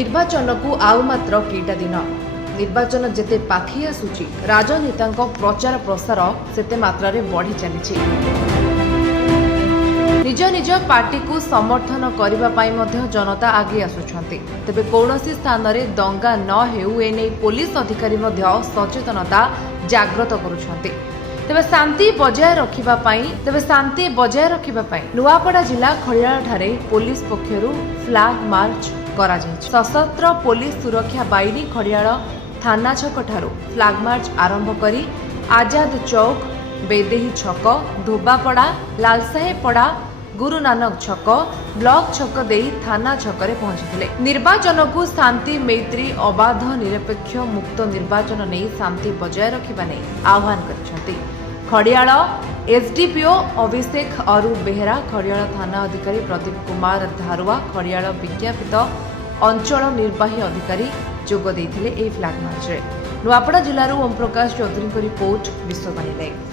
निर्वाचन को आउ मात्र केटा दिन निर्वाचन जेते पाखी आसुची राजनेतांको प्रचार प्रसार सेते मात्रा बढ़ी चली निज निज पार्टी को समर्थन करने जनता आगे आसुछंती तेबे कौनसी स्थान में दंगा न हेउ एने पुलिस अधिकारी सचेतनता जागृत करुछंती तेबे शांति बजाय रखिबा नुआपड़ा जिला खड़ियाल ठारे पुलिस पक्षरु फ्लैग मार्च करा जायछि। सशस्त्र पुलिस सुरक्षा बाहिनी खड़ियाल थाना छक ठारू फ्लैग मार्च आरंभ करी आजाद चौक बेदेही छक धोबापड़ा लालसाहेबपड़ा गुरु नानक छक ब्लॉक छक देई थाना छकरे पहुंचीथिले। निर्वाचन को शांति मैत्री अबाध निरपेक्ष मुक्त निर्वाचन नहीं शांति बजाय रखिबा नै आह्वान करिसेंती। खड़ियाल एसडीपीओ अभिषेक अरू बेहरा, खड़ियाल थाना अधिकारी प्रदीप कुमार धारुआ, खड़ियाल विज्ञापित अंचल निर्वाही अधिकारी जोग देइथिले एही फ्लैग मार्च रे। नुआपड़ा जिल्लारू ओम प्रकाश चौधरी को रिपोर्ट विश्ववाणी लाइव।